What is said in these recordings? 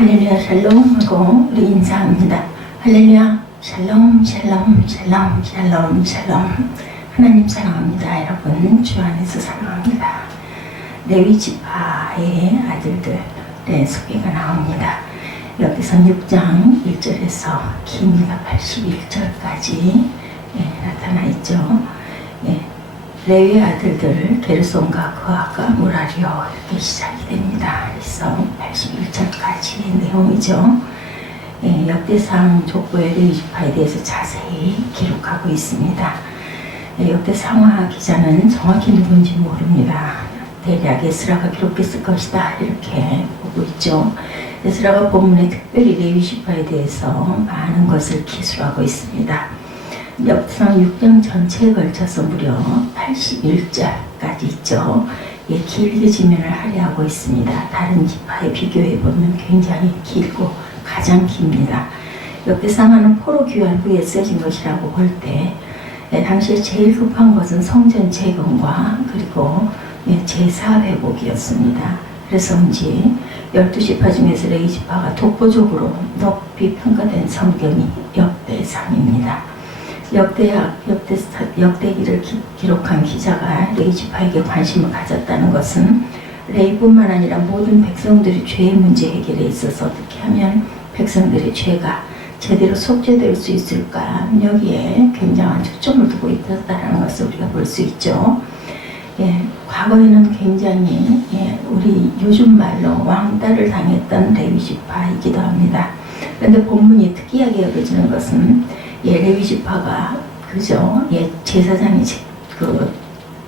할렐루야 샬롬 하고 우리 인사합니다. 할렐루야 샬롬 샬롬 샬롬 샬롬 샬롬. 하나님 사랑합니다. 여러분 주 안에서 사랑합니다. 레위 지파의 아들들의 소개가 나옵니다. 여기서 6장 1절에서 깁니다. 81절까지 나타나 있죠. 레위 아들들 게르손과 그아가 무라리오 이렇게 시작이 됩니다. 그래서 81절까지 내용이죠. 역대상 족보의 레위 지파에 대해서 자세히 기록하고 있습니다. 역대상화 기자는 정확히 누군지 모릅니다. 대략 에스라가 기록했을 것이다 이렇게 보고 있죠. 에스라가 본문에 특별히 레위 지파에 대해서 많은 것을 기술하고 있습니다. 역대상 6장 전체에 걸쳐서 무려 81절까지 있죠. 길게 지면을 할애하고 있습니다. 다른 지파에 비교해보면 굉장히 길고 가장 깁니다. 역대상화는 포로 귀환 후에 쓰여진 것이라고 볼 때 당시에 제일 급한 것은 성전 재건과 그리고 제사 회복이었습니다. 그래서인지 12지파 중에서 레위 지파가 독보적으로 높이 평가된 성경이 역대상입니다. 역대기를 기록한 기자가 레위 지파에게 관심을 가졌다는 것은 레위뿐만 아니라 모든 백성들이 죄의 문제 해결에 있어서 어떻게 하면 백성들의 죄가 제대로 속죄될 수 있을까, 여기에 굉장한 초점을 두고 있었다는 것을 우리가 볼 수 있죠. 과거에는 굉장히 우리 요즘 말로 왕따를 당했던 레위 지파이기도 합니다. 그런데 본문이 특이하게 여겨지는 것은 레위 지파가 그죠? 제사장이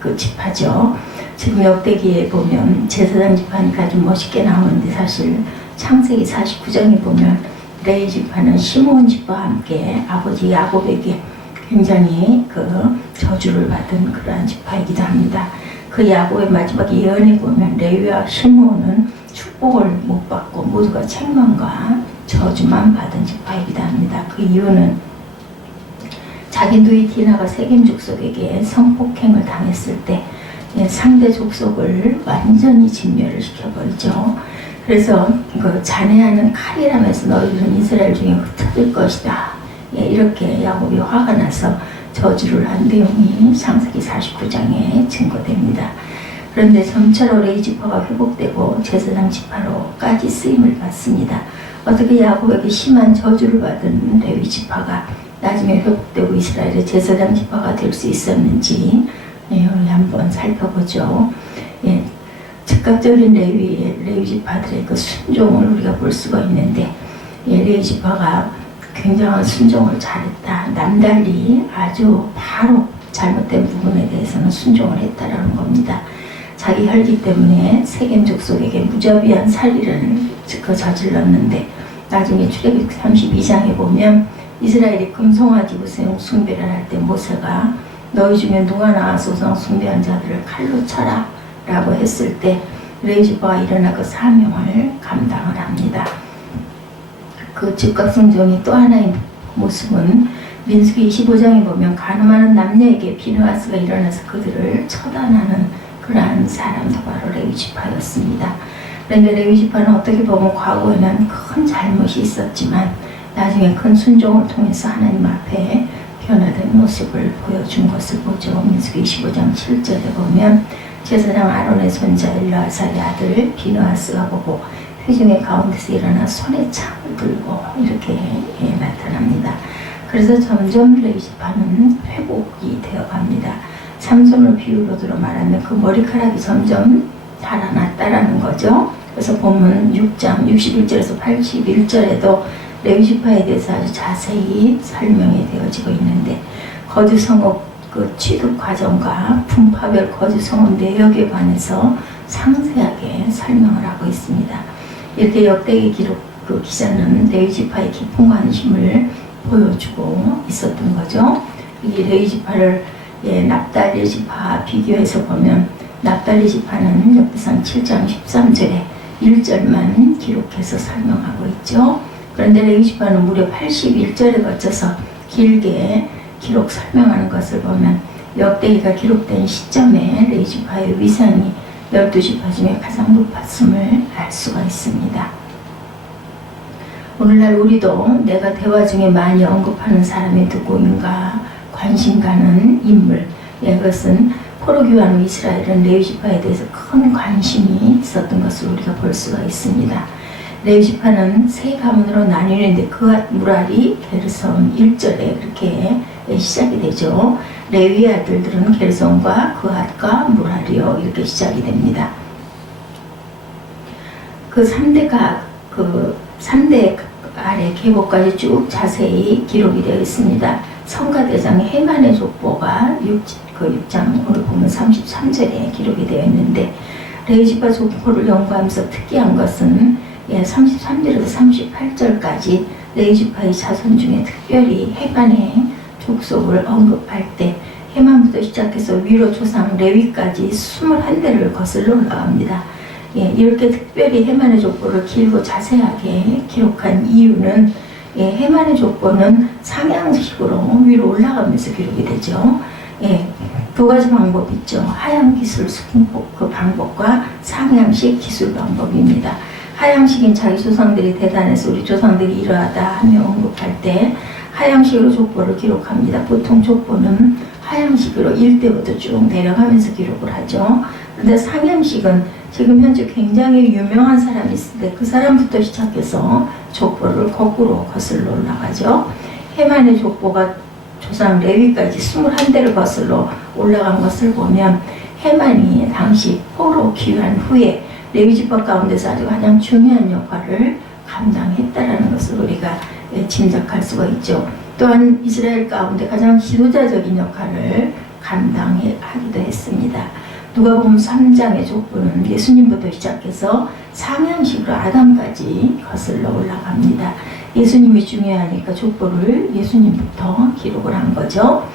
그 지파죠. 지금 역대기에 보면 제사장 지파니까 좀 멋있게 나오는데 사실 창세기 49장에 보면 레위 지파는 시므온 지파와 함께 아버지 야곱에게 굉장히 그 저주를 받은 그러한 지파이기도 합니다. 그 야곱의 마지막 예언에 보면 레위와 시므온은 축복을 못 받고 모두가 책망과 저주만 받은 지파이기도 합니다. 그 이유는 자기 누이 디나가 세겜 족속에게 성폭행을 당했을 때 상대 족속을 완전히 진멸을 시켜버리죠. 그래서 그 자네하는 칼이라면서 너희들은 이스라엘 중에 흩어질 것이다. 이렇게 야곱이 화가 나서 저주를 한 내용이 창세기 49장에 증거됩니다. 그런데 점차로 레위 지파가 회복되고 제사장 지파로까지 쓰임을 받습니다. 어떻게 야곱에게 심한 저주를 받은 레위 지파가 나중에 회복되고 이스라엘의 제사장 지파가 될 수 있었는지 한번 살펴보죠. 즉각적인 레위 지파들의 그 순종을 우리가 볼 수가 있는데 레위 지파가 굉장한 순종을 잘했다. 남달리 아주 바로 잘못된 부분에 대해서는 순종을 했다라는 겁니다. 자기 혈기 때문에 세겜 족속에게 무자비한 살인을 저질렀는데 나중에 출애굽 32장에 보면 이스라엘이 금송아지 지고 숭배를 할 때 모세가 너희 중에 누가 나와서 우상 숭배한 자들을 칼로 쳐라 라고 했을 때 레위 지파가 일어나 그 사명을 감당을 합니다. 그 즉각순종의 또 하나의 모습은 민수기 25장에 보면 가늠하는 남녀에게 비느하스가 일어나서 그들을 처단하는 그러한 사람도 바로 레위 지파였습니다. 그런데 레위 지파는 어떻게 보면 과거에는 큰 잘못이 있었지만 나중에 큰 순종을 통해서 하나님 앞에 변화된 모습을 보여준 것을 보죠. 민수기 25장 7절에 보면 제사장 아론의 손자 엘르아살의 아들 비느하스가 보고 회중의 가운데서 일어나 손에 창을 들고 이렇게 나타납니다. 그래서 점점 레위 지파는 회복이 되어갑니다. 삼손을 비유로 들어 말하면 그 머리카락이 점점 달아났다라는 거죠. 그래서 본문 6장 61절에서 81절에도 레위 지파에 대해서 아주 자세히 설명이 되어지고 있는데 거주 성읍 그 취득 과정과 분파별 거주 성읍 내역에 관해서 상세하게 설명을 하고 있습니다. 이렇게 역대기 기록 그 기자는 레위 지파의 깊은 관심을 보여주고 있었던 거죠. 이 레위 지파를 납달리 지파와 비교해서 보면 납달리 지파는 역대상 7장 13절에 1절만 기록해서 설명하고 있죠. 그런데 레위 지파는 무려 81절에 거쳐서 길게 기록 설명하는 것을 보면 역대기가 기록된 시점에 레위 지파의 위상이 12지파 중에 가장 높았음을 알 수가 있습니다. 오늘날 우리도 내가 대화 중에 많이 언급하는 사람이 누구인가 관심 가는 인물. 예, 그것은 포로 귀환 후 이스라엘은 레위지파에 대해서 큰 관심이 있었던 것을 우리가 볼 수가 있습니다. 레위지파는 세 가문으로 나뉘는데 그앗, 무라리, 게르손 1절에 그렇게 시작이 되죠. 레위의 아들들은 게르손과 그앗과 무라리요 이렇게 시작이 됩니다. 그 3대 아래 계보까지 쭉 자세히 기록이 되어 있습니다. 성가대장 해만의 족보가 6장으로 보면 33절에 기록이 되어 있는데 레위지파 족보를 연구하면서 특이한 것은 33절에서 38절까지 레위지파의 자손 중에 특별히 해만의 족속을 언급할 때 해만부터 시작해서 위로 조상 레위까지 21대를 거슬러 올라갑니다. 이렇게 특별히 해만의 족보를 길고 자세하게 기록한 이유는 해만의 족보는 상향식으로 위로 올라가면서 기록이 되죠. 두 가지 방법이 있죠. 하향 기술 수행법 그 방법과 상향식 기술 방법입니다. 하향식인 자기 조상들이 대단해서 우리 조상들이 이러하다 하며 언급할 때 하향식으로 족보를 기록합니다. 보통 족보는 하향식으로 1대부터 쭉 내려가면서 기록을 하죠. 그런데 상향식은 지금 현재 굉장히 유명한 사람이 있을 때 그 사람부터 시작해서 족보를 거꾸로 거슬러 올라가죠. 해만의 족보가 조상 레위까지 21대를 거슬러 올라간 것을 보면 해만이 당시 포로 귀환 후에 레위지파 가운데서 아주 가장 중요한 역할을 감당했다라는 것을 우리가 짐작할 수가 있죠. 또한 이스라엘 가운데 가장 지도자적인 역할을 감당하기도 했습니다. 누가복음 3장의 족보는 예수님부터 시작해서 상향식으로 아담까지 거슬러 올라갑니다. 예수님이 중요하니까 족보를 예수님부터 기록을 한 거죠.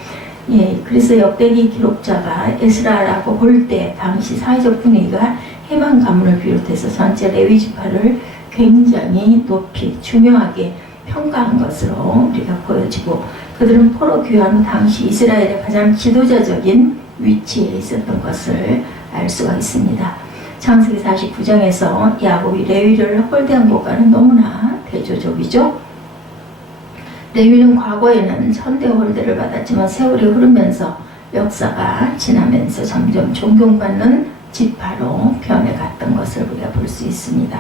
그래서 역대기 기록자가 에스라라고 볼 때 당시 사회적 분위기가 해만 가문을 비롯해서 전체 레위지파를 굉장히 높이 중요하게 평가한 것으로 우리가 보여지고 그들은 포로 귀환 후 당시 이스라엘의 가장 지도자적인 위치에 있었던 것을 알 수가 있습니다. 창세기 49장에서 야곱이 레위를 홀대한 고가는 너무나 대조적이죠. 레위는 과거에는 천대 홀대를 받았지만 세월이 흐르면서 역사가 지나면서 점점 존경받는 지파로 변해갔던 것을 우리가 볼 수 있습니다.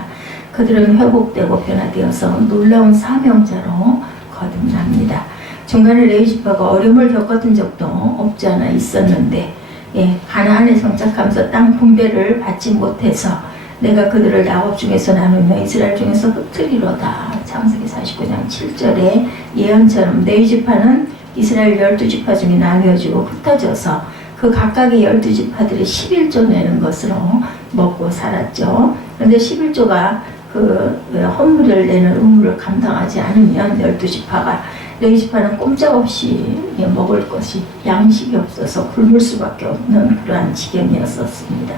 그들은 회복되고 변화되어서 놀라운 사명자로 거듭납니다. 중간에 레위지파가 어려움을 겪었던 적도 없지 않아 있었는데 가나안에 정착하면서 땅 분배를 받지 못해서 내가 그들을 야곱 중에서 나누며 이스라엘 중에서 흩으리로다. 창세기 49장 7절에 예언처럼 레위지파는 이스라엘 12지파 중에 나뉘어지고 흩어져서 그 각각의 12지파들이 11조 내는 것으로 먹고 살았죠. 그런데 11조가 그 헌물을 내는 의무를 감당하지 않으면 12지파가 레위지파는 꼼짝없이 먹을 것이 양식이 없어서 굶을 수밖에 없는 그러한 지경이었습니다.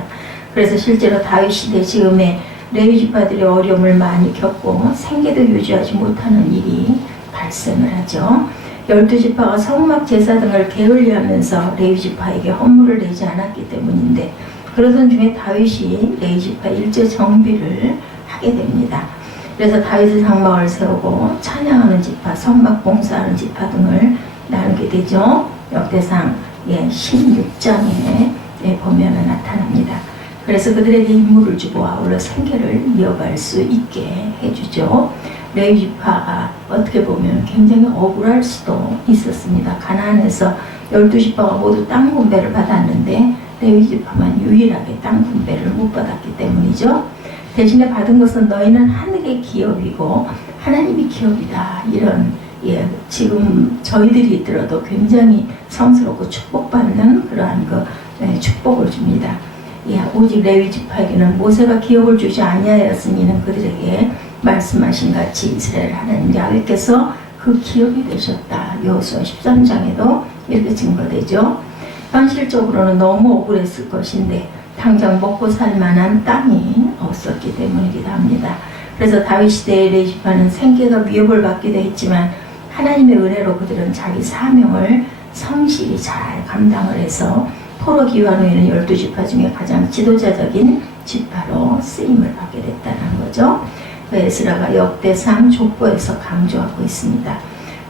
그래서 실제로 다윗 시대 즈음에 레위지파들이 어려움을 많이 겪고 생계도 유지하지 못하는 일이 발생을 하죠. 12지파가 성막 제사 등을 게을리하면서 레위지파에게 헌물을 내지 않았기 때문인데 그러던 중에 다윗이 레위지파 일제 정비를 하게 됩니다. 그래서 다윗의 장막을 세우고 찬양하는 지파, 성막 봉사하는 지파 등을 나누게 되죠. 역대상 16장에 보면 나타납니다. 그래서 그들에게 임무를 주고 아울러 생계를 이어갈 수 있게 해주죠. 레위지파가 어떻게 보면 굉장히 억울할 수도 있었습니다. 가나안에서 12지파가 모두 땅 분배를 받았는데 레위지파만 유일하게 땅 분배를 못 받았기 때문이죠. 대신에 받은 것은 너희는 하늘의 기업이고 하나님이 기업이다. 이런 지금 저희들이 들어도 굉장히 성스럽고 축복받는 그러한 축복을 줍니다. 오직 레위지파에게는 모세가 기업을 주지 아니하였으니는 그들에게 말씀하신 같이 이스라엘 하나님 야훼께서 그 기업이 되셨다. 여호수아 13장에도 이렇게 증거되죠. 현실적으로는 너무 억울했을 것인데 당장 먹고 살 만한 땅이 없었기 때문이기도 합니다. 그래서 다윗 시대의 레위지파는 생계가 위협을 받기도 했지만 하나님의 은혜로 그들은 자기 사명을 성실히 잘 감당을 해서 포로 귀환 후에는 12지파 중에 가장 지도자적인 지파로 쓰임을 받게 됐다는 거죠. 에스라가 역대상 족보에서 강조하고 있습니다.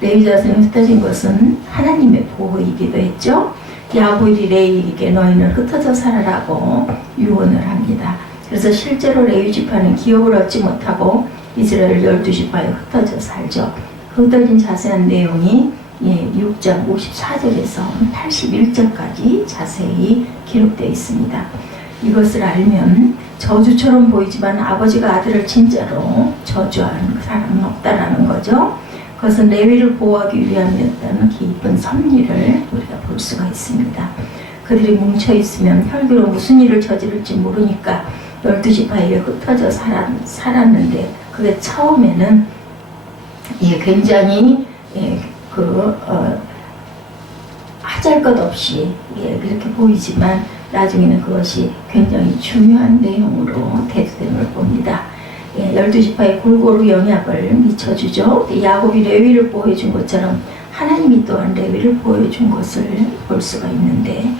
레위 자손이 흩어진 것은 하나님의 보호이기도 했죠. 야곱이 레위에게 너희는 흩어져 살아라고 유언을 합니다. 그래서 실제로 레위 지파는 기업을 얻지 못하고 이스라엘 12지파에 흩어져 살죠. 흩어진 자세한 내용이 6장 54절에서 81절까지 자세히 기록되어 있습니다. 이것을 알면 저주처럼 보이지만 아버지가 아들을 진짜로 저주하는 사람은 없다라는 거죠. 그것은 레위를 보호하기 위함이었다는 깊은 섭리를 우리가 볼 수가 있습니다. 그들이 뭉쳐있으면 혈기로 무슨 일을 저지를지 모르니까 12지파에 흩어져 살았는데 그게 처음에는 굉장히 하잘것없이 그렇게 보이지만 나중에는 그것이 굉장히 중요한 내용으로 대두됨을 봅니다. 12지파에 골고루 영향을 미쳐주죠. 야곱이 레위를 보호해준 것처럼 하나님이 또한 레위를 보호해준 것을 볼 수가 있는데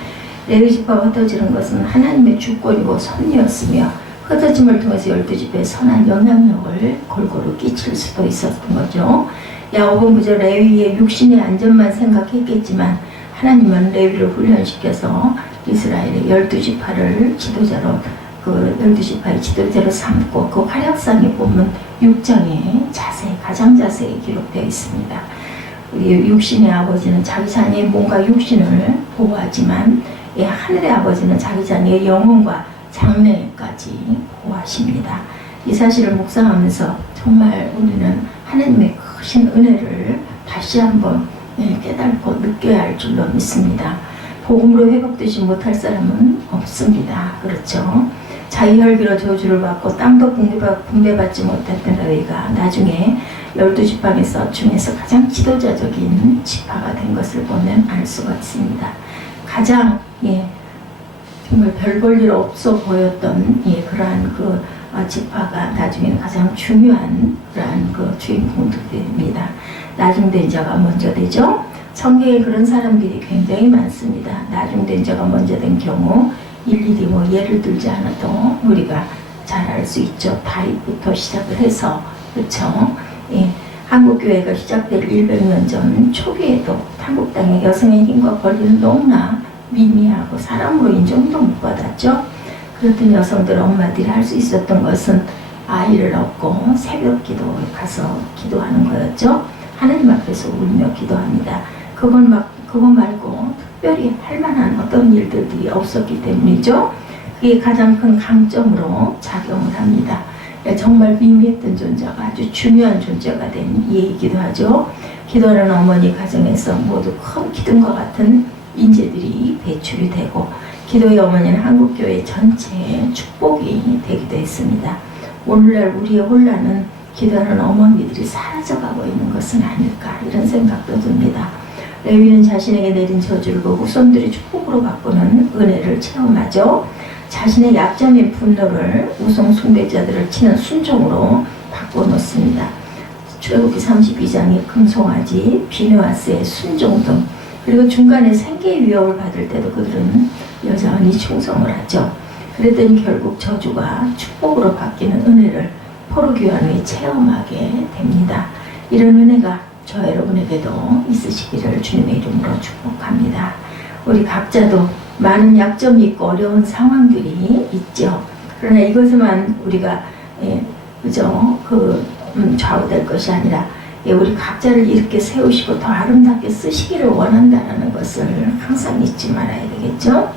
레위 지파가 흩어지는 것은 하나님의 주권이고 섭리였으며 흩어짐을 통해서 12지파에 선한 영향력을 골고루 끼칠 수도 있었던 거죠. 야곱은 그저 레위의 육신의 안전만 생각했겠지만 하나님은 레위를 훈련시켜서 이스라엘의 12지파를 지도자로 12지파의 지도자로 삼고 그 활약상에 보면 6장에 가장 자세히 기록되어 있습니다. 육신의 아버지는 자기 자녀의 몸과 육신을 보호하지만 하늘의 아버지는 자기 자녀의 영혼과 장래까지 보호하십니다. 이 사실을 묵상하면서 정말 우리는 하나님의 크신 은혜를 다시 한번 깨닫고 느껴야 할 줄로 믿습니다. 복음으로 회복되지 못할 사람은 없습니다. 그렇죠? 자유혈기로 저주를 받고 땅도 분배받지 못했던 레위가 나중에 12지파 중에서 가장 지도자적인 지파가 된 것을 보면 알 수가 있습니다. 가장 정말 별 볼 일 없어 보였던 그러한 지파가 나중에는 가장 중요한 그러한 주인공들이 됩니다. 나중된 자가 먼저 되죠. 성경에 그런 사람들이 굉장히 많습니다. 나중된 자가 먼저 된 경우 일일이 예를 들지 않아도 우리가 잘 알 수 있죠. 다윗부터 시작을 해서 그렇죠. 한국교회가 시작될 100년 전 초기에도 한국 땅에 여성의 힘과 권리는 너무나 미미하고 사람으로 인정도 못 받았죠. 그랬던 여성들 엄마들이 할 수 있었던 것은 아이를 얻고 새벽 기도에 가서 기도하는 거였죠. 하나님 앞에서 울며 기도합니다. 그거 말고 특별히 할 만한 어떤 일들이 없었기 때문이죠. 그게 가장 큰 강점으로 작용을 합니다. 정말 미미했던 존재가 아주 중요한 존재가 된 예이기도 하죠. 기도하는 어머니 가정에서 모두 큰 기둥과 같은 인재들이 배출이 되고 기도의 어머니는 한국교회 전체의 축복이 되기도 했습니다. 오늘날 우리의 혼란은 기도하는 어머니들이 사라져가고 있는 것은 아닐까 이런 생각도 듭니다. 레위는 자신에게 내린 저주를 그 후손들이 축복으로 바꾸는 은혜를 체험하죠. 자신의 약점인 분노를 우상 숭배자들을 치는 순종으로 바꿔놓습니다. 출애굽기 32장의 금송아지, 비느하스의 순종 등 그리고 중간에 생계의 위협을 받을 때도 그들은 여전히 충성을 하죠. 그랬더니 결국 저주가 축복으로 바뀌는 은혜를 포로귀환 후에 체험하게 됩니다. 이런 은혜가 저 여러분에게도 있으시기를 주님의 이름으로 축복합니다. 우리 각자도 많은 약점이 있고 어려운 상황들이 있죠. 그러나 이것만 우리가 좌우될 것이 아니라 우리 각자를 이렇게 세우시고 더 아름답게 쓰시기를 원한다는 것을 항상 잊지 말아야 되겠죠.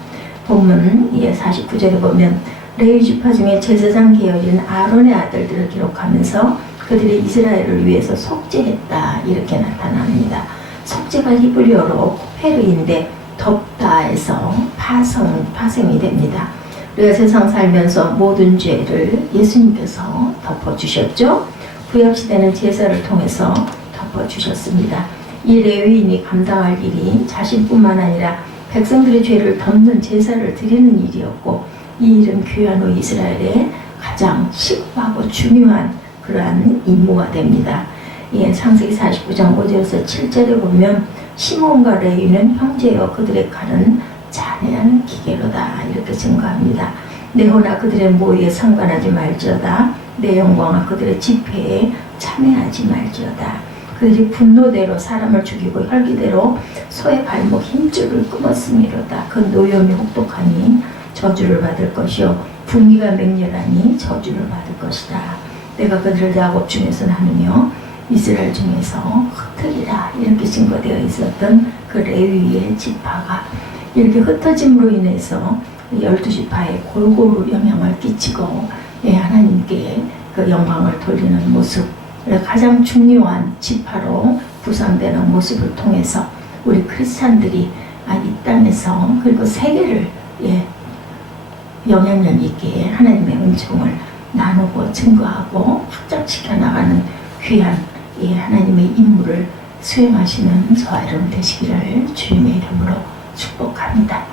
본문 49절에 보면 레위 지파 중에 제사장 계열인 아론의 아들들을 기록하면서 그들이 이스라엘을 위해서 속죄했다 이렇게 나타납니다. 속죄가 히브리어로 코페르인데 덮다에서 파생이 됩니다. 우리가 세상 살면서 모든 죄를 예수님께서 덮어주셨죠. 구약시대는 제사를 통해서 덮어주셨습니다. 이 레위인이 감당할 일이 자신뿐만 아니라 백성들의 죄를 덮는 제사를 드리는 일이었고 이 일은 귀한 후 이스라엘의 가장 시급하고 중요한 그러한 임무가 됩니다. 창세기 49장 5절에서 7절에 보면 시몬과 레위는 형제여 그들의 칼은 잔해한 기계로다 이렇게 증거합니다. 내호나 그들의 모의에 상관하지 말지어다 내 영광을 그들의 집회에 참여하지 말지어다. 그들이 분노대로 사람을 죽이고 혈기대로 소의 발목 힘줄을 끊었음이로다. 그 노염이 혹독하니 저주를 받을 것이요 분위가 맹렬하니 저주를 받을 것이다. 내가 그들을 야곱 중에서 나누며 이스라엘 중에서 흩으리라. 이렇게 증거되어 있었던 그 레위의 지파가 이렇게 흩어짐으로 인해서 12지파에 골고루 영향을 끼치고 하나님께 그 영광을 돌리는 모습, 가장 중요한 지파로 구성되는 모습을 통해서 우리 크리스찬들이 이 땅에서 그리고 세계를 영향력 있게 하나님의 은총을 나누고 증거하고 확장시켜 나가는 귀한 하나님의 임무를 수행하시는 저와 여러분 되시기를 주님의 이름으로 축복합니다.